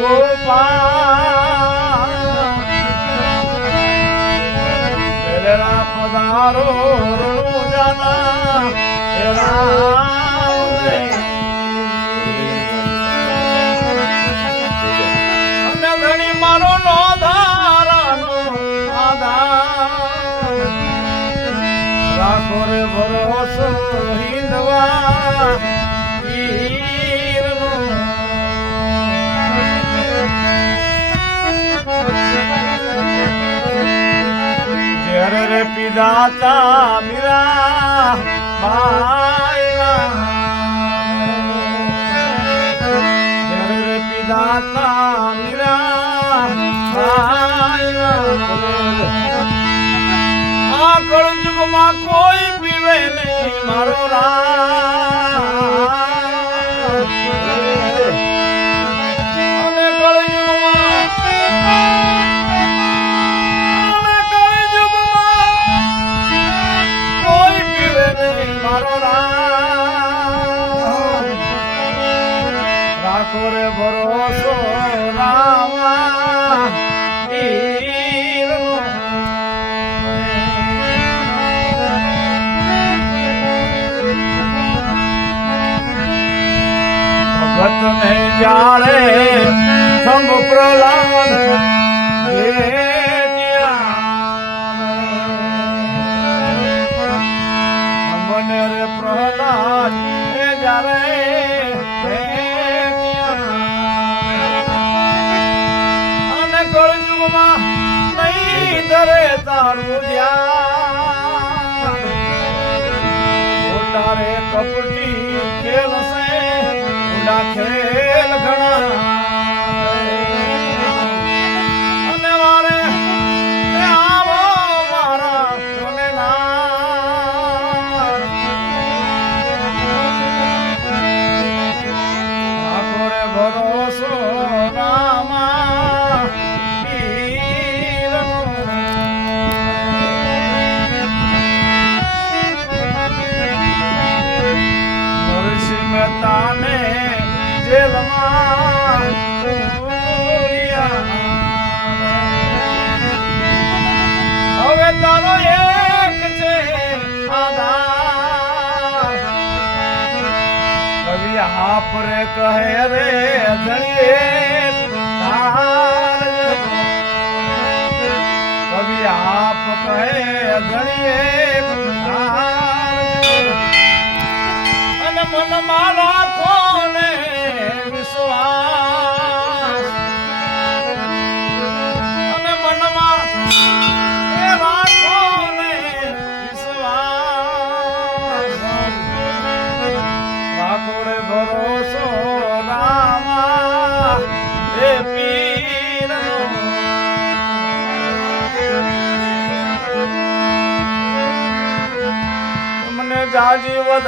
ગોપાલ તેરા પધારો રણુ જાના અને ધણી મારો નો ધારાનો આધાર રાખો રે ભરોસો હિંદવા વીરનો જ્યારે રે પીધાતા મીરા બાઈલા જ્યારે રે પીધાતા મીરા બાઈલા આ કળજુગમાં કોઈ પીવે નહીં મારો રામ અને કળજુગમાં કોઈ પીવે નહીં મારો રામ રાખો રે ભરોસો રામા ભગત ને જાળે થંભ પ્રહલાદ મને રે પ્રહલાદ જારે અને કળજુગમાં નહીં ધરે તારું ધ્યાન ઓટારે કપટી ખેલ ખેલ ઘણા અને મારે આવો મારા સોને રાખો રે ભરોસો રામા વીરનો નરસિંહ મહેતાને જેલમાં હવે તારો એક છે આધાર કવિ હાપ રે કહે રે ધણીએ કવિ હાપ કહે ધણીએ અને મનમાં રાખો ને વિશ્વાસ અને મનમાં એ રાખો ને વિશ્વાસ રાખો રે ભરોસો રામા હે પીરનો મને જાજી